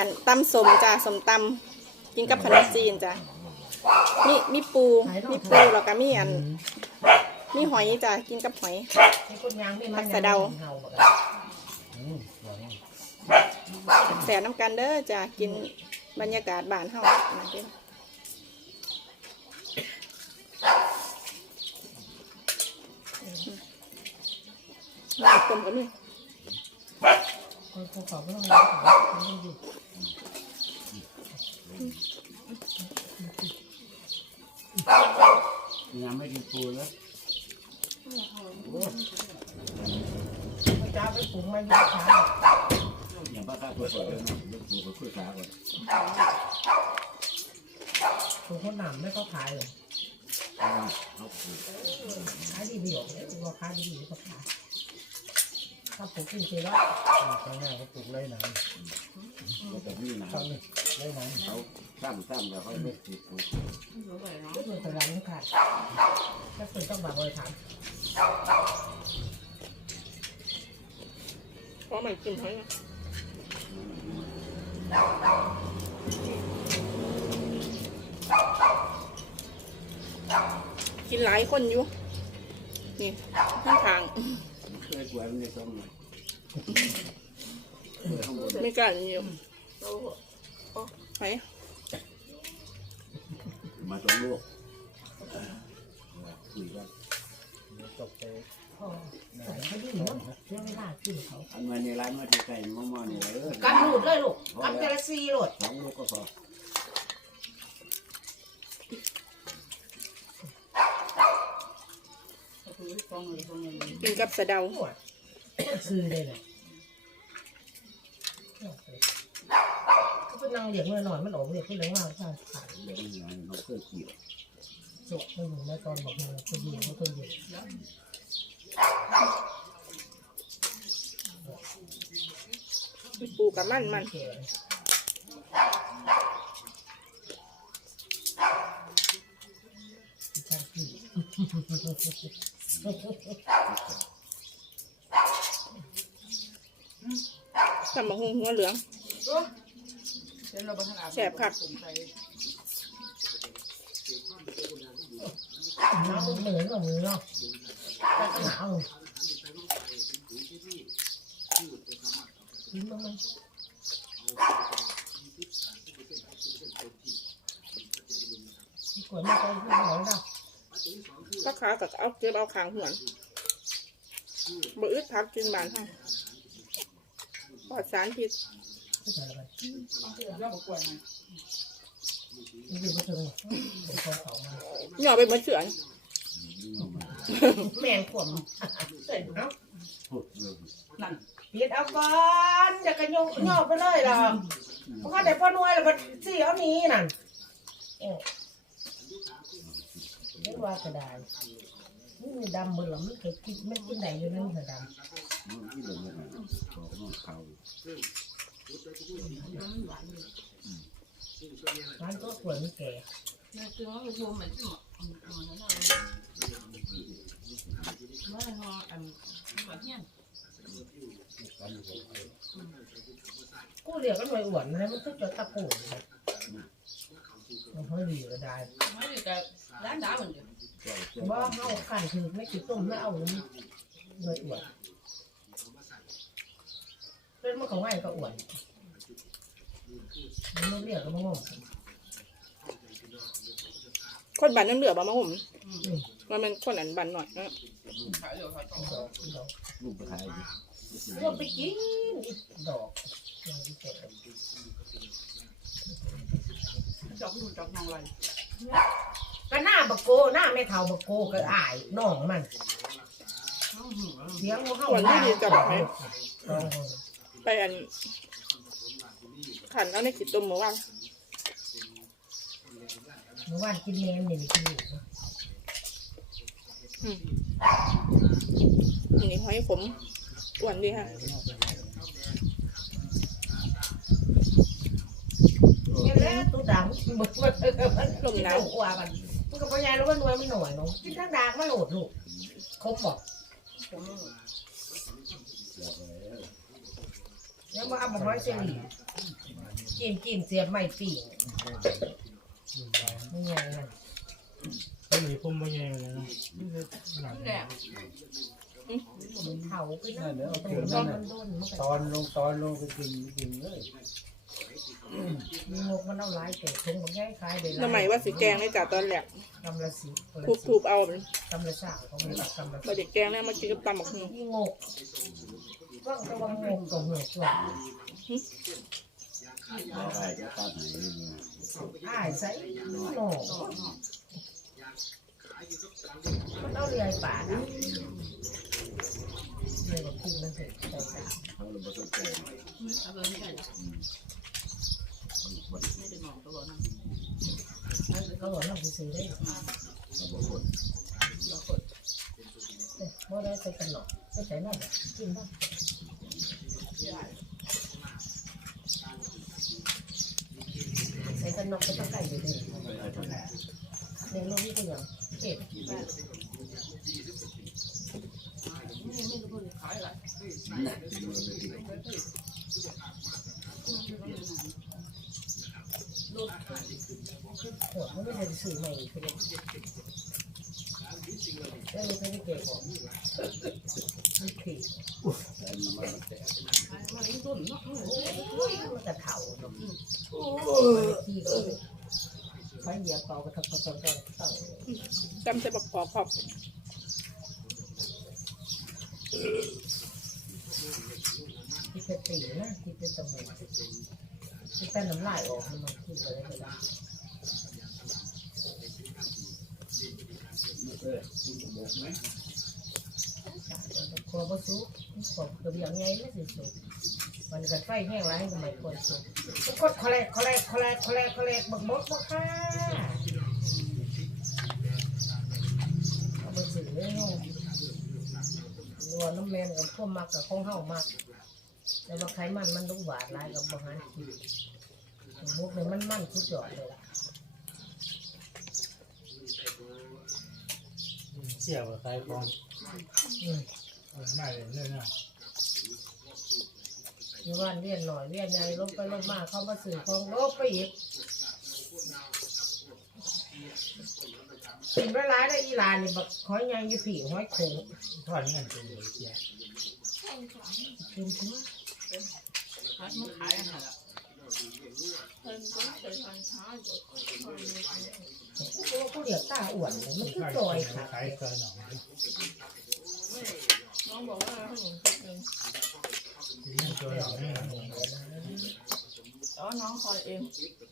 อันตำสมจ้ะสมตำกินกับขนมจีนจ้ะมีมีปูมีปูแล้วก็มีอันมีหอยจ้ะกินกับหอยผักสะเดาแสบน้ำกันเด้อจ้ะกินบรรยากาศบ้านเฮามากินมาต้มกันนี่คนเขาขอไม่ต้องรับเขาไม่ต้องห ยังไม่กินปูแล้วจ้าไปปรุงมาอยู่ช้าอย่างป้าข้าตัวสดเลยนะยกปูเขาคุยขาก่อนปรุงเขาหนำไม่เขาขายเลยเอขายดีเดียวเลยว่าขายดีดีเขาขายถ้าปลูกจริงๆแล้วครั้งแรกเขาปลูกไร่น้แล้วแต่นี่นะำครั้งนี้ไร่น้ำเขาซ้ำซ้ำแล้วเขาไม่ติดปูก็คือตลาดนี่ขาดถ้าเป็นต้องแบบบริษัทเพราะมันกินหอยนะกินหลายคนอยู่ นี่ข้างทาง เคยกลัวมันในต้มเลยข้างบนไม่กล้าอยู่ไปมาต้มลูกคุยกันตกไปพ่อแต่เขาดีเนาะเรื่องไม่ได้กินเขาอันมาในร้านมาที่ไก่มอมอนี่เลยกันหลุดเลยลูกกันเจลซีหลุดสองลูกก็พอ กินกับสะเดาหมดซื้อเลยเนี่ยเขาเป็นนางเด็กเมื่อหน่อยมันออกเด็กที่เลี้ยงว่าใช่ขายเดี๋ยวนี้เราเคยกี่สุกไม่อยู่ในตอนบอกมันเขาดีเขาตัวเย็นมีปูกับมันมันเก๋ช่ ทำมะฮงหัวเหลืองแสบคักน้ำมันเหนื่อยกว่ามือเนาะหนาวกินมันมันที่กวนไม่ไปที่ไหนนะ ก็ขากับเอาเก็บเอาขางหัวนบอึดพักกินบานให้ปลอดสารพิษหย่อไปเหมือนเสือนแมงขวมเสร็จเนาะพูดเลยปิดเอาก่อนจะกระยงย่อไปเลยหรอเพราะว่าแต่พ่อหน่วยแล้วมันสี่เอานี้นั่นเออ ว่ากระดาษนี่มันดำหมดหรอไม่เคยคิดไม่กินไหนเลยนั่นเถอะดมันที่เดิมเลยของมันเขาำร้านก็ขวนแก่กูเรียกกันหน่วยอ้วนนะมันก็จะตะปูเลย มันเขาดีก็ได้บ่เขาขันถือไม่กี่ต้มไม่เอาเลยหน่วยอ้วนเป็นมันของง่ายก็อ้วนมันไม่เรียกก็มางงคนบันน้ำเหลือบ่มาห่มมันเป็นคนอันบันหน่อยนะลูกไปขายดิเลือกไปกินอีกดอกอย่างที่เจ็ด ก็หน้าบกโกหน้าไม่เท่าบกโกก็อายน้องมันเสียงเขาเข้าส่วนที่ดีจับไหมสองคนไปอันขันเอาในขีดตุ่มเมื่อวานเมื่อวานกินแมนนี่กินอยู่นะอันนี้หอยผมอ้วนดีค่ะ เห็น แล้วตัวดังมันมันมันลงน้ำกว่ามันมันก็พยายามรู้ว่าหน่วยมันหน่อยเนาะกินทั้งดากมาโหลดลูกคมบอกเสียไปแล้วมาเอาบอกว่าเสียหลีกินกินเสียบไม่ปีกไม่ใหญ่นะก็มีพุ่มไม่ใหญ่เลยนะเผาไปนั่นเดี๋ยวเอาไปเกลือต้นั่นตอนลงตอนลงไปกินกินเลย มีงกมันเอาหลายเกิดทงมันง่ายคล้ายเลยน้ำใหม่ว่าสีแกงในจ่าตอนแหลกกำละสิถูกถูกๆเอากำละสาวเขาไม่ตักกำละมาเด็กแกงเนี่ยมากินกับตำบักหุ่งยี่งกว่างตะวันงกกับหัวตัวได้ก็ตัดไหนนี่อ้ายใส่หนอมันเอาเรือป่าเรือกับพุ่งมันเสร็จใส่สาว เขาเลยบ่สนใจเขาบอกเราซื้อได้เขาบ่คนเมื่ได้ใส่กันหนอกใส่นั่นกินบ้างใส่กันหนอกก็ต้องไก่อยู่ดีในโลกนี้ก็ยังเก็บโหดมันไม่ได้ ซื้อใหม่คือแล้วมันไม่เก็บของมันขีดแล้วมันมาแต่มันจะเถาเนาะขี้ก็ไฟเหยียบเขาก็ทำกระจกกระจำใส่บักขอขอบที่จะตีนะที่จะตะมุที่เป็นน้ำลายออกมันมันขึ้นไปได้เลยเอบ มครัวบะซุกขอบกระเบียงไงไม่สิสุกมันกันไฟแห้งไรทำไมคนสุกกคนคอแลกคอแลกคอแลกคอแลกคอแลกบักบดบักค่ะเอาไปสื่อเรื่องนัวน้ำแมนกับพวกมักกับของเฮามักแต่ว่าไขมันมันต้องหวานหลายกับบะฮานกินมุกเนี่ยมันมันสุดยอดเลยล่ะ เสี่ยวกับใครฟองอืมไม่เลยเนี่ยนะอยู่บ้านเรียนหน่อยเรียนใหญ่ลงไปลงมาเข้ามาสื่อของลบไปอีกกินไปร้ายได้อีหลานนี่บักหอยใหญ่ยี่ผีหอยโขงทอดนี่กันเป็นเลยเสียกินถึงโอ้ผู้เดีย วตาอ้วนเลยมันคือจอยค่ะขายเกินหน่อยน้องบอกว่าขนมนิดนึงนี่ตัวหน่อยวน้องคอยเอง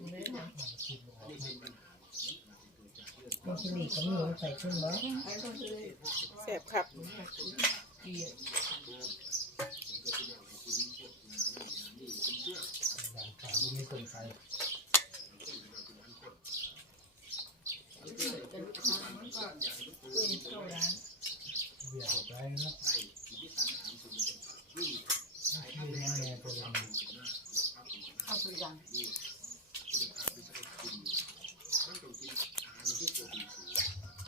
ไม่ได้ทมันสิริก็มีมันใส่ขึ้นบ่ำแสบครับขายไม่ต้น ขายเบียดไปนะนี่แม่ตัวนึงเอาสุดยัง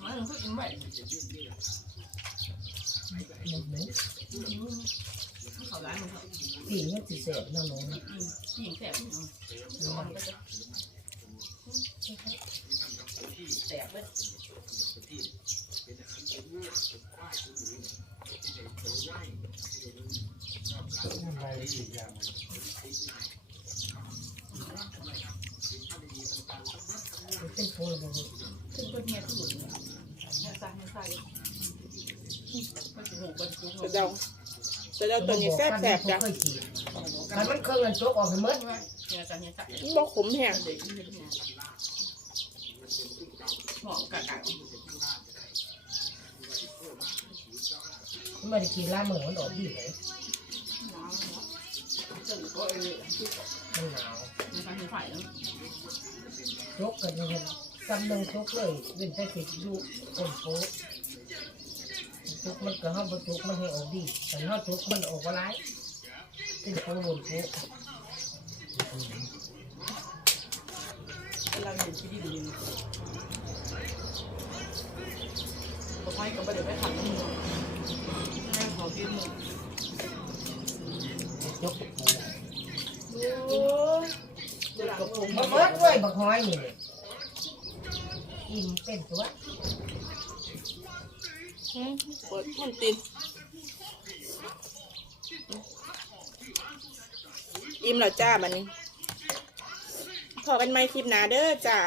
มันเหมือนปีมันสิเสพน้ำหนูนะยิงแสบอยู่แสบเลยที่ เป็นโพลบ่ขึ้นบนเฮียที่อยู่เนี่ยแค่ซ้ายไม่ใส่มันจะหูบนจุกเดาเดาตัวนี้แสบแสบจ้ะเคยกินมันมันเคยเงินโจกออกให้หมดเนี่ยจ้ะเนี่ยจ้ะมันบอกขมแห้งหอมกะกะ มันไม่ได้กินล่าเหมือมันออกดีเลยมันหนาวมันการถือไฟแล้วโจกกันยังจำหนึ่งโจกเลยเว้นแต่ติดยุคนโป๊ะโจกมันก็ห้ามโจกมันให้ออกดีแต่ถ้าโจกมันออกว่าร้เป็นโป๊ะบนโป๊ะเราเห็นที่ดินดินบอกไว้ก็ไม่ได้ไปขัดมือให้เขาพิ มาเบิดด้วยบักห้อยนี่เลยกิเป็นตัวปวดมันติดอิ่มแล้วจ้าบันนี้พอกันไม่คลิปหนาเด้อจ้า